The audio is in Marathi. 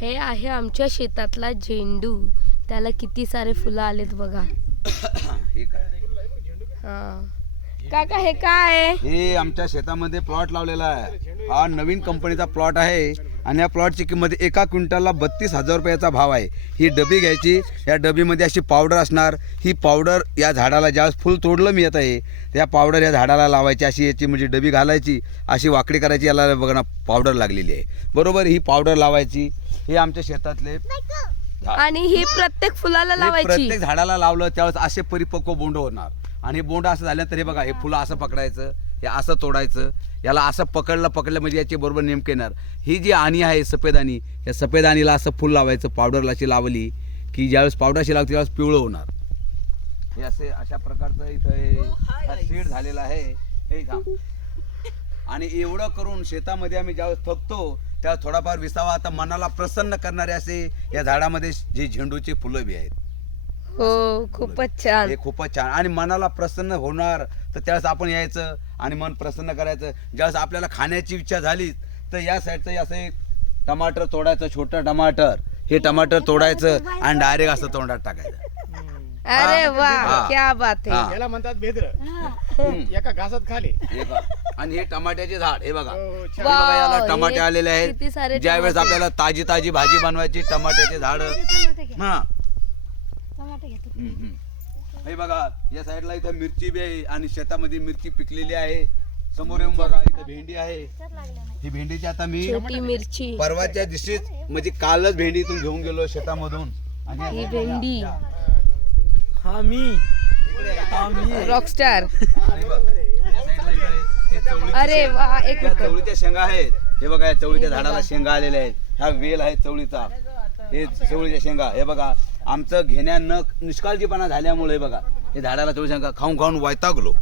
हे आहे आमच्या शेतातला झेंडू. त्याला किती सारे फुलं आलेत बघा. हे काय हा काका हे काय आहे? हे आमच्या शेतामध्ये प्लॉट लावलेला आहे. हा नवीन कंपनीचा प्लॉट आहे आणि या प्लॉटची किंमत एका क्विंटलला 32,000 रुपयाचा भाव आहे. ही डबी घ्यायची, या डबीमध्ये अशी पावडर असणार. ही पावडर या झाडाला ज्यावेळेस फुल तोडलं मी येत आहे त्या पावडर या झाडाला लावायची. अशी याची म्हणजे डबी घालायची, अशी वाकडी करायची. याला बघा ना पावडर लागलेली आहे बरोबर. ही पावडर लावायची. हे आमच्या शेतातले आणि ही प्रत्येक फुलाला लावायची. प्रत्येक झाडाला लावलं त्यावेळेस असे परिपक्व बोंड होणार. आणि बोंड असं झाल्यानंतर हे बघा हे फुलं असं पकडायचं, हे असं तोडायचं. याला असं पकडलं म्हणजे याची बरोबर नेमके येणार. ही जी आणी आहे सफेद आणी, या सफेद आणीला असं फुल लावायचं. पावडरला अशी लावली की ज्यावेळेस पावडरशी लावते त्यावेळेस पिवळं होणार. हे असे अशा प्रकारचं इथं सीड झालेलं आहे हे आणि एवढं करून शेतामध्ये आम्ही ज्यावेळेस थकतो त्यावेळेस थोडाफार विसावा आता मनाला प्रसन्न करणारे असे या झाडामध्ये जे झेंडूचे फुलं बी आहेत. हो खूपच छान. हे खूपच छान आणि मनाला प्रसन्न होणार. तर त्यावेळेस आपण यायचं आणि मन प्रसन्न करायचं. ज्यावेळेस आपल्याला खाण्याची इच्छा झाली तर या साईडचं असं एक टमाटर तोडायचं, छोटं टमाटर. हे टमाटर तोडायचं आणि डायरेक्ट असं तोंडात टाकायचं. अरे वा क्या बात आहे. याला म्हणतात भेद्र. एका घासात खाली. हे बघा. आणि हे टमाट्याचे झाड हे बघा. हो, हे बघा याला वाव, टमाटे हे आलेले किती सारे आहेत. ज्यावेळेस टमाटे. आपल्याला ताजी ताजी भाजी बनवायची टमाट्याचे झाड. हा हे बघा या साईडला इथं मिरची बी आहे आणि शेतामध्ये मिरची पिकलेली आहे. समोर येऊन बघा इथं भेंडी आहे. ही भेंडीची आता मी छोटी मिरची. परवाच्या दिवशीच म्हणजे कालच भेंडी इथून घेऊन गेलो शेतामधून. ही भेंडी रॉकस्टार. अरे वा एक चवळीच्या शेंगा आहेत. हे बघा या चवळीच्या झाडाला शेंगा आलेल्या आहेत. ह्या वेल आहे चवळीचा. हे चवळीच्या शेंगा हे बघा. आमचं घेण्या न निष्काळजीपणा झाल्यामुळे बघा हे झाडाला चवळी शेंगा खाऊन खाऊन वैतागलो.